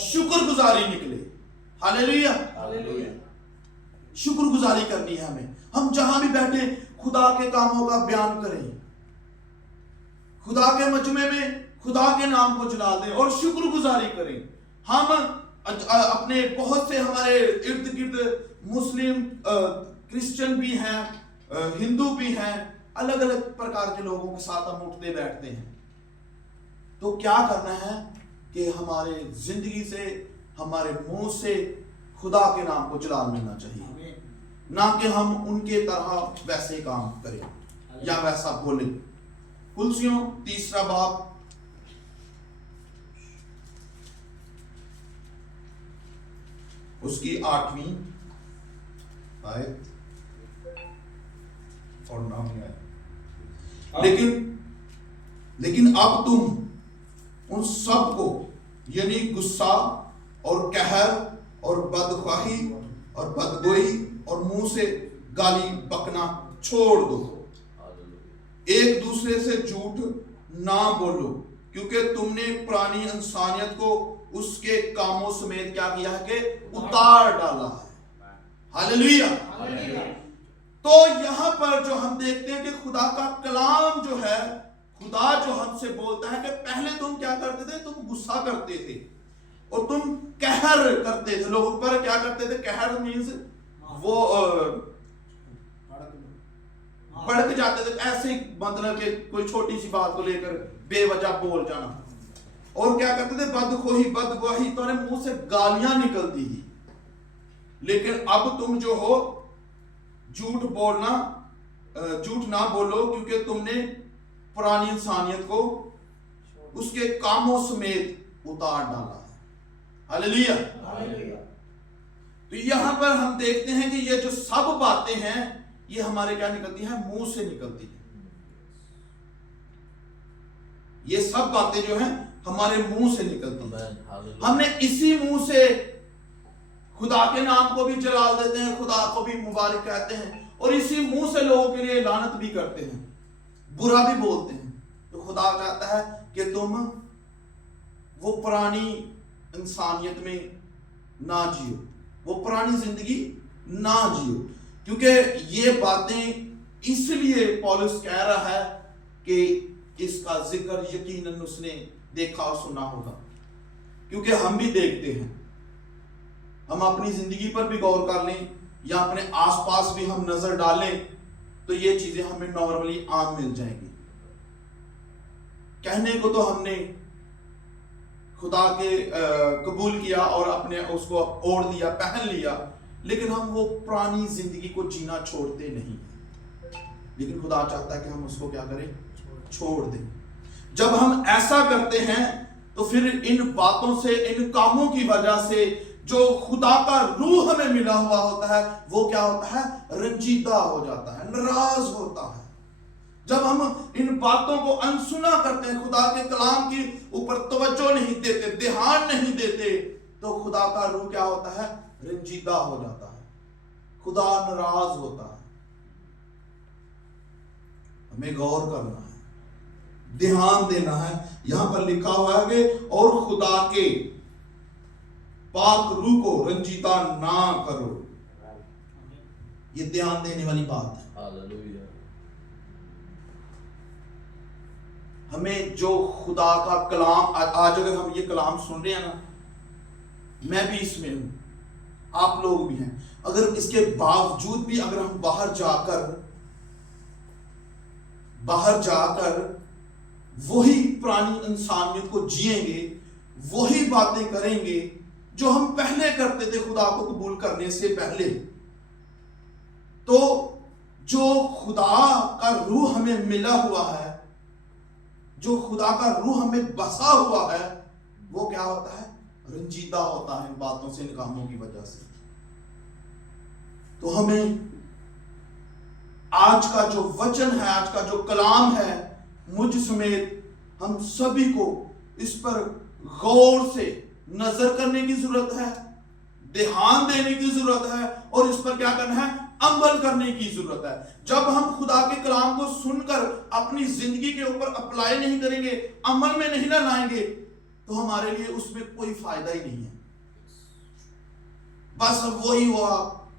शुक्रगुजारी निकले। हालेलुया। शुक्रगुजारी करनी है हमें। हम जहां भी बैठे खुदा के कामों का बयान करें, खुदा के मजमे में खुदा के नाम को जला दें और शुक्रगुजारी करें। हम अपने बहुत से हमारे इर्द गिर्द मुस्लिम, क्रिश्चियन भी हैं, हिंदू भी हैं, अलग अलग प्रकार के लोगों के साथ हम उठते बैठते हैं। तो क्या करना है, कि हमारे जिंदगी से, हमारे मुंह से खुदा के नाम को जलाल मिलना चाहिए, ना कि हम उनके तरह वैसे काम करें या वैसा बोले। कुलसियों 3 बाब उसकी 8वीं आयत और नाम नहीं आया। लेकिन अब तुम उन सब को, यानी गुस्सा और कहर और बदख्वाही और बदगोई और मुंह से गाली बकना छोड़ दो। एक दूसरे से झूठ ना बोलो, क्योंकि तुमने पुरानी इंसानियत को उसके कामों समेत क्या किया है कि उतार डाला है। हालेलुया। तो यहां पर जो हम देखते हैं कि खुदा का कलाम जो है, खुदा जो हमसे बोलता है कि पहले तुम क्या करते थे, तुम गुस्सा करते थे और तुम कहर करते थे, लोगों पर क्या करते थे। कहर मीन्स वो भड़क जाते थे, ऐसे मतलब कि कोई छोटी सी बात को लेकर बेवजह बोल जाना। और क्या करते थे, बदगवाही, तुम्हारे मुंह से गालियां निकलती थी। लेकिन अब तुम जो हो झूठ ना बोलो, क्योंकि तुमने पुरानी इंसानियत को उसके कामों समेत उतार डाला है। हालेलुया। तो यहां पर हम देखते हैं कि ये जो सब बातें हैं, ये हमारे क्या निकलती हैं, मुंह से निकलती हैं। ये सब बातें जो हैं हमारे मुंह से निकलती हैं। हमने इसी मुंह से खुदा के नाम को भी जलाल देते हैं, खुदा को भी मुबारक कहते हैं, और इसी मुंह से लोगों के लिए लानत भी करते हैं, बुरा भी बोलते हैं। तो खुदा चाहता है कि तुम वो पुरानी इंसानियत में ना जियो, वो पुरानी जिंदगी ना जियो, क्योंकि ये बातें इसलिए पौलुस कह रहा है कि इसका जिक्र यकीनन उसने देखा और सुना होगा। क्योंकि हम भी देखते हैं, हम अपनी जिंदगी पर भी गौर कर लें या अपने आसपास भी हम नजर डालें, तो ये चीजें हमें नॉर्मली आम मिल जाएंगी। कहने को तो हमने खुदा के कबूल किया और अपने उसको ओढ़ लिया, पहन लिया, लेकिन हम वो पुरानी जिंदगी को जीना छोड़ते नहीं। लेकिन खुदा चाहता है कि हम उसको क्या करें, छोड़ दें। जब हम ऐसा करते हैं तो फिर इन बातों से, इन कामों की वजह से जो खुदा का रूह हमें मिला हुआ होता है, वो क्या होता है, रंजीदा हो जाता है, नाराज होता है। जब हम इन बातों को अनसुना करते हैं, खुदा के कलाम की ऊपर तवज्जो नहीं देते, ध्यान नहीं देते, तो खुदा का रूह क्या होता है, रंजीदा हो जाता है, खुदा नाराज होता है। हमें गौर करना है, ध्यान देना है। यहां पर लिखा हुआ है कि और खुदा के पाक रूह को रंजीदा ना करो। ये ध्यान देने वाली बात है। हालेलुया। हमें जो खुदा का कलाम, आज अगर हम ये कलाम सुन रहे हैं ना, मैं भी इसमें हूं, आप लोग भी हैं, अगर इसके बावजूद भी अगर हम बाहर जाकर वही पुरानी इंसानियत को जिएंगे, वही बातें करेंगे जो हम पहले करते थे खुदा को कबूल करने से पहले, तो जो खुदा का रूह हमें मिला हुआ है, जो खुदा का रूह हमें बसा हुआ है, वो क्या होता है, रंजीदा होता है इन बातों से, इन कामों की वजह से। तो हमें आज का जो वचन है, आज का जो कलाम है, मुझ समेत हम सभी को इस पर गौर से नजर करने की जरूरत है, ध्यान देने की जरूरत है, और इस पर क्या करना है, अमल करने की जरूरत है। जब हम खुदा के कलाम को सुनकर अपनी जिंदगी के ऊपर अप्लाई नहीं करेंगे, अमल में नहीं लाएंगे, तो हमारे लिए उसमें कोई फायदा ही नहीं है। बस वही हुआ,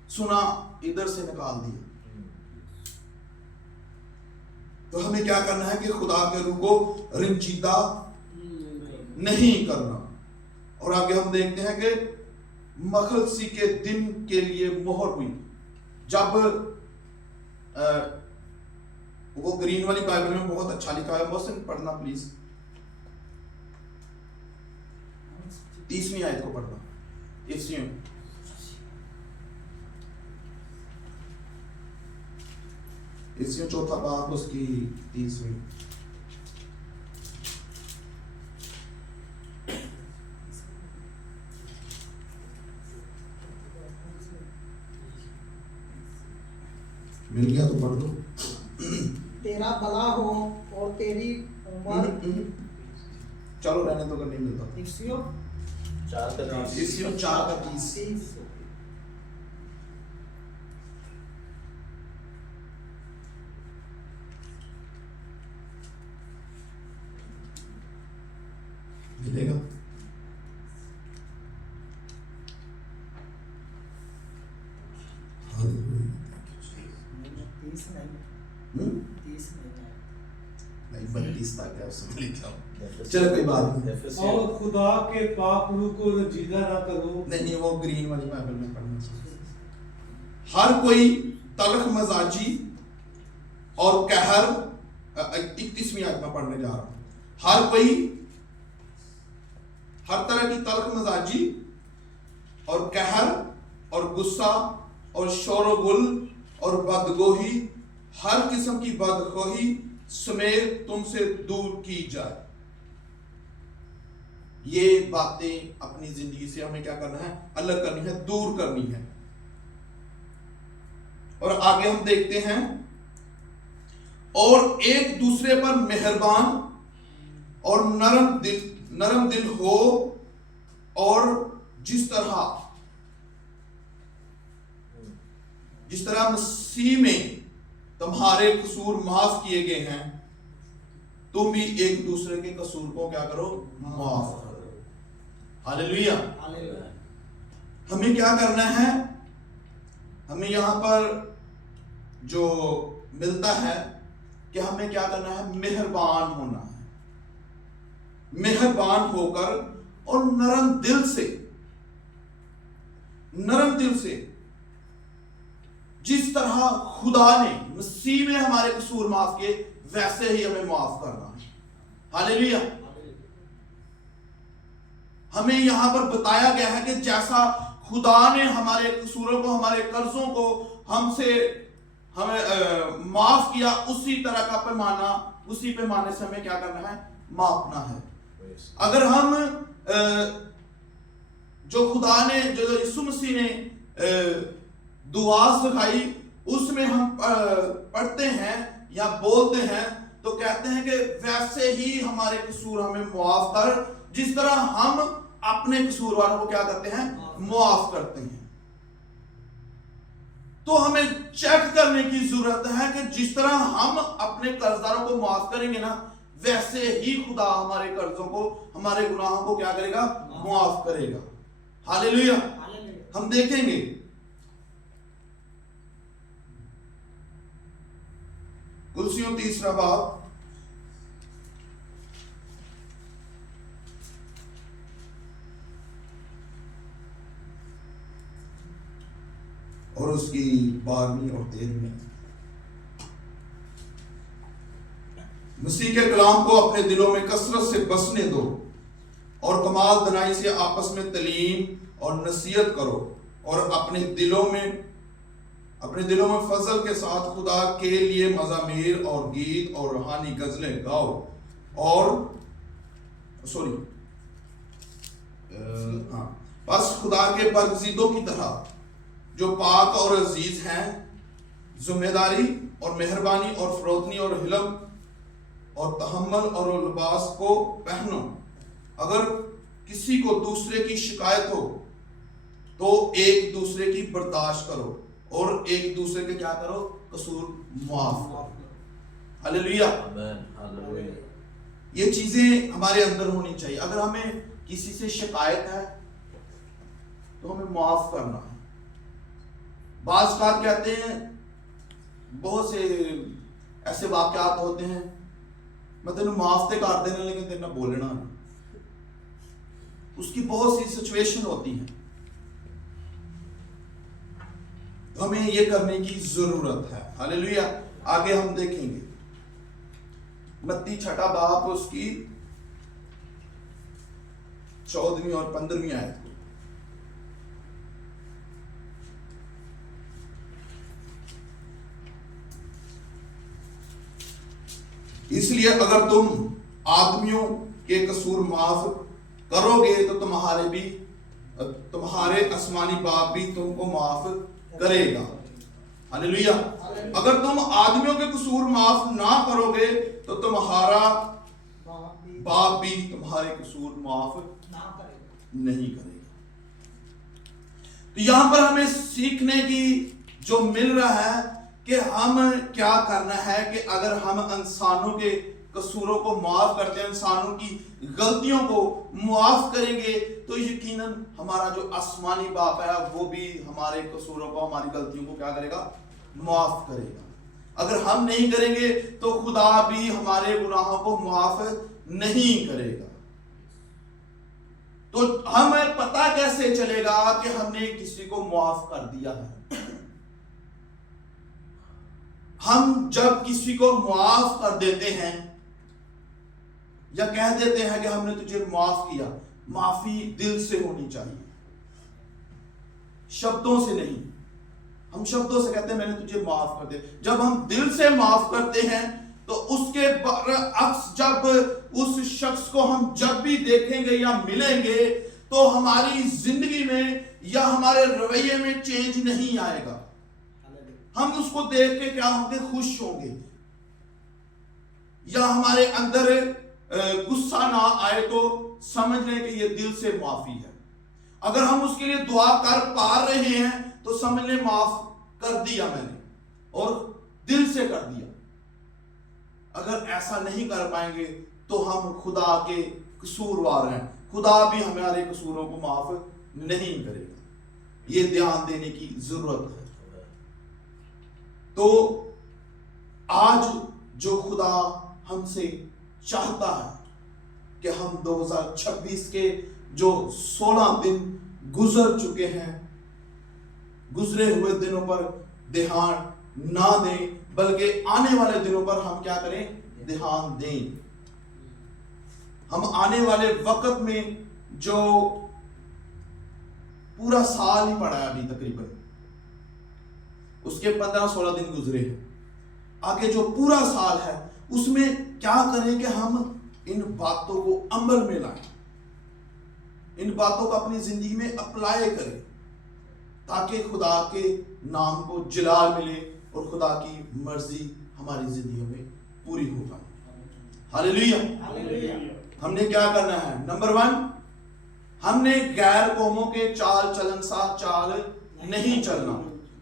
सुना, इधर से निकाल दिया। तो हमें क्या करना है कि खुदा के रूह को रंजीदा नहीं करना। और आगे हम देखते हैं कि मखलसी के दिन के लिए मोहर हुई। जब वो ग्रीन वाली बाइबल में बहुत अच्छा लिखा है, मोहसिन पढ़ना प्लीज। 30वीं आयत को पढ़ना। इफ्सियों चौथा बाब उसकी 30वीं। मिल गया तो पढ़ दो। तेरा भला हो और तेरी उम्र। चलो रहने तो, अगर नहीं मिलता। इफ्सियों 4:30। मिलेगा। नहीं 32 तक है, उसमें लिखा हूं। चलो कोई बात नहीं। और खुदा के पाक रूह को रजीदा ना करो। नहीं वो ग्रीन वाली बाइबल में पढ़ना चाहिए। हर कोई तलख मजाजी और कहर, 31वीं आयत में पढ़ने जा रहा हूं। हर तरह की तलख मजाजी और कहर और गुस्सा और शोरगुल और बदगोही, हर किस्म की बदखोही समेत तुमसे दूर की जाए। ये बातें अपनी जिंदगी से हमें क्या करना है? अलग करनी है, दूर करनी है। और आगे हम देखते हैं, और एक दूसरे पर मेहरबान और नरम दिल हो, और जिस तरह मसीह में तुम्हारे कसूर माफ किए गए हैं, तुम भी एक दूसरे के कसूर को क्या करो? माफ करो। हालेलुया। हमें क्या करना है? हमें यहां पर जो मिलता है कि हमें क्या करना है? मेहरबान होना है। मेहरबान होकर और नरम दिल से जिस तरह खुदा ने मसीह में हमारे कसूर माफ किए, वैसे ही हमें माफ करना है। हालेलुया। हमें यहां पर बताया गया है कि जैसा खुदा ने हमारे कसूरों को, हमारे कर्जों को हमें माफ किया, उसी तरह का पैमाना, उसी पैमाने से हमें क्या करना है? मापना है। अगर हम जो खुदा ने, जो यीशु मसीह ने दुआ सिखाई, उसमें हम पढ़ते हैं या बोलते हैं, तो कहते हैं कि वैसे ही हमारे कसूर हमें मुआफ कर, जिस तरह हम अपने कसूर वालों को क्या करते हैं? मुआफ करते हैं। तो हमें चेक करने की जरूरत है कि जिस तरह हम अपने कर्जदारों को माफ करेंगे ना, वैसे ही खुदा हमारे कर्जों को, हमारे गुनाहों को क्या करेगा? मुआफ करेगा। हालेलुया। हम देखेंगे कुलसियों 3 बाब और उसकी 12वीं और 13वीं। मसीह के कलाम को अपने दिलों में कसरत से बसने दो और कमाल दनाई से आपस में तलीम और नसीहत करो, और अपने दिलों में फजल के साथ खुदा के लिए मज़ामीर और गीत और रूहानी गजलें गाओ, और बस खुदा के बरगज़ीदों की तरह जो पाक और अजीज हैं, जिम्मेदारी और मेहरबानी और फरोतनी और हिलम और तहम्मुल और लिबास को पहनो। अगर किसी को दूसरे की शिकायत हो तो एक दूसरे की बर्दाश्त करो, और एक दूसरे के क्या करो? कसूर माफ करो। हालेलुया। ये चीजें हमारे अंदर होनी चाहिए। अगर हमें किसी से शिकायत है तो हमें माफ करना है। बाज़ कहते हैं, बहुत से ऐसे वाकयात होते हैं, मैं तेन माफ तो कर देना लेकिन तेरे ना बोलना नहीं। उसकी बहुत सी सिचुएशन होती है, तो हमें ये करने की जरूरत है। हालेलुया। आगे हम देखेंगे मत्ती 6 बाब उसकी 14वीं और 15वीं आयत को। इसलिए अगर तुम आदमियों के कसूर माफ करोगे तो तुम्हारे आसमानी बाप भी तुमको माफ करेगा। हालेलुया। अगर तुम आदमियों के कसूर माफ ना करोगे तो तुम्हारा बाप भी तुम्हारे कसूर माफ नहीं करेगा। तो यहां पर हमें सीखने की जो मिल रहा है कि हम क्या करना है कि अगर हम इंसानों के कसूरों को माफ करते हैं, इंसानों की गलतियों को माफ करेंगे, तो यकीनन हमारा जो आसमानी बाप है वो भी हमारे कसूरों को, हमारी गलतियों को क्या करेगा? माफ करेगा। अगर हम नहीं करेंगे तो खुदा भी हमारे गुनाहों को माफ नहीं करेगा। तो हमें पता कैसे चलेगा कि हमने किसी को माफ कर दिया है? हम जब किसी को माफ कर देते हैं या कह देते हैं कि हमने तुझे माफ किया, माफी दिल से होनी चाहिए, शब्दों से नहीं। हम शब्दों से कहते हैं मैंने तुझे माफ कर दिया। जब हम दिल से माफ करते हैं तो उसके बरअक्स जब उस शख्स को हम जब भी देखेंगे या मिलेंगे तो हमारी जिंदगी में या हमारे रवैये में चेंज नहीं आएगा। हम उसको देख के क्या होंगे? खुश होंगे। या हमारे अंदर गुस्सा ना आए तो समझ लें कि ये दिल से माफी है। अगर हम उसके लिए दुआ कर पा रहे हैं तो समझ लें माफ कर दिया मैंने, और दिल से कर दिया। अगर ऐसा नहीं कर पाएंगे तो हम खुदा के कसूरवार हैं। खुदा भी हमारे कसूरों को माफ नहीं करेगा। ये ध्यान देने की जरूरत है। तो आज जो खुदा हमसे चाहता है कि हम 2026 के जो 16 दिन गुजर चुके हैं, गुजरे हुए दिनों पर ध्यान ना दें, बल्कि आने वाले दिनों पर हम क्या करें? ध्यान दें। हम आने वाले वक्त में जो पूरा साल ही पड़ा है अभी तकरीबन, उसके 15-16 दिन गुजरे हैं, आगे जो पूरा साल है उसमें क्या करें कि हम इन बातों को अमल में लाएं, इन बातों को अपनी जिंदगी में अप्लाई करें, ताकि खुदा के नाम को जलाल मिले और खुदा की मर्जी हमारी जिंदगी में पूरी हो पाए। हालेलुया। हमने क्या करना है? नंबर 1, हमने गैर कौमों के चाल चलन सा चाल नहीं चलना।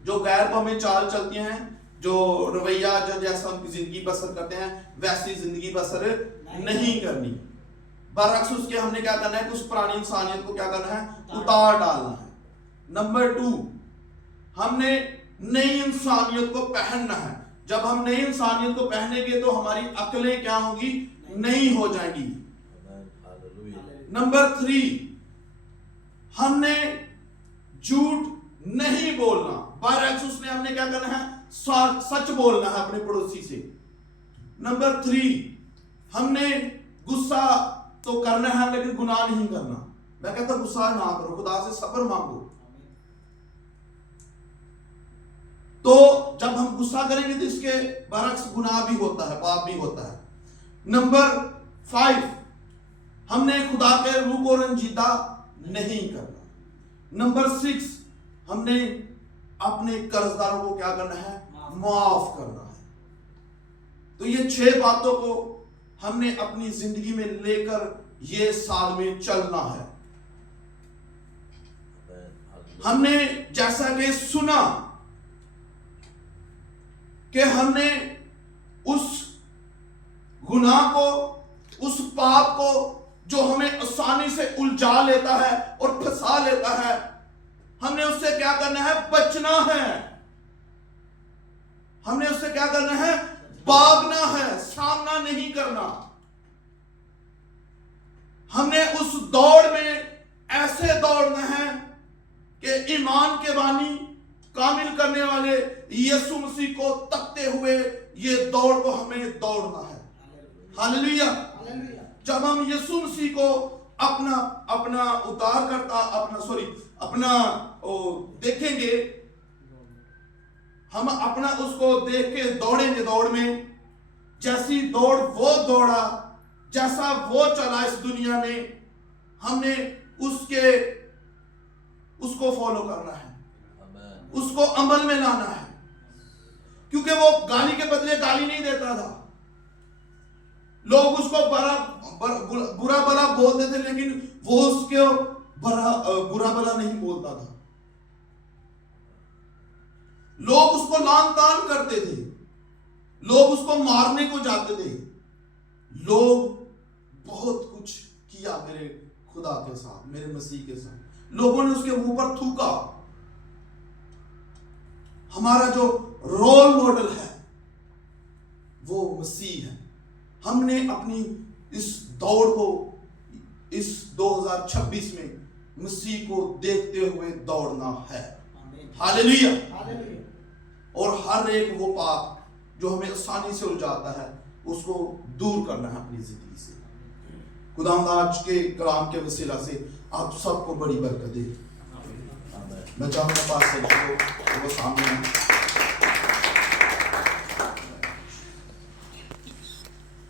जो गैर कौमें चाल चलती हैं, जो रवैया जो जैसा उनकी जिंदगी बसर करते हैं वैसी जिंदगी बसर नहीं करनी। बरअक्स उसके हमने क्या करना है कि उस पुरानी इंसानियत को क्या करना है? उतार डालना है। नंबर 2, हमने नई इंसानियत को पहनना है। जब हम नई इंसानियत को पहनेंगे तो हमारी अकलें क्या होंगी? नई हो जाएंगी। नंबर 3, हमने झूठ नहीं बोलना। बरअक्स उसने हमने क्या करना है? सच बोलना है अपने पड़ोसी से। नंबर 3, हमने गुस्सा तो करना है लेकिन गुनाह नहीं करना। मैं कहता गुस्सा ना करो, खुदा से सब्र मांगो। तो जब हम गुस्सा करेंगे तो इसके बरअक्स गुनाह भी होता है, पाप भी होता है। नंबर 5, हमने खुदा के रूह को रंजीदा नहीं करना। नंबर 6, हमने अपने कर्जदारों को क्या करना है? माफ करना है। तो ये 6 बातों को हमने अपनी जिंदगी में लेकर ये साल में चलना है। हमने जैसा कि सुना कि हमने उस गुनाह को, उस पाप को जो हमें आसानी से उलझा लेता है और फंसा लेता है, हमने उससे क्या करना है? बचना है। हमने उससे क्या करना है? भागना है, सामना नहीं करना। हमने उस दौड़ में ऐसे दौड़ना है कि ईमान के बानी कामिल करने वाले यीशु मसीह को तकते हुए ये दौड़ को हमें दौड़ना है। हालेलुया। जब हम यीशु मसीह को अपना अपना उद्धार करता अपना देखेंगे, हम अपना उसको देख के दौड़ेंगे दौड़ में, जैसी दौड़ वो दौड़ा, जैसा वो चला इस दुनिया में, हमने उसको फॉलो करना है, उसको अमल में लाना है। क्योंकि वो गाली के बदले गाली नहीं देता था, लोग उसको बुरा भला बोलते थे, लेकिन वो उसके बुरा भला नहीं बोलता था। लोग उसको लान तान करते थे, लोग उसको मारने को जाते थे, लोग बहुत कुछ किया मेरे खुदा के साथ, मेरे मसीह के साथ। लोगों ने उसके मुंह पर थूका। हमारा जो रोल मॉडल है वो मसीह है। हमने अपनी इस दौड़ को इस 2026 में मसीह को देखते हुए दौड़ना है। हालेलुया। और हर एक वो पाप जो हमें आसानी से उलझाता है उसको दूर करना है अपनी जिंदगी से। खुदावंद आज के कलाम के वसीला से आप सबको बड़ी बरकत दे। मैं चाहूंगा पास से वो सामने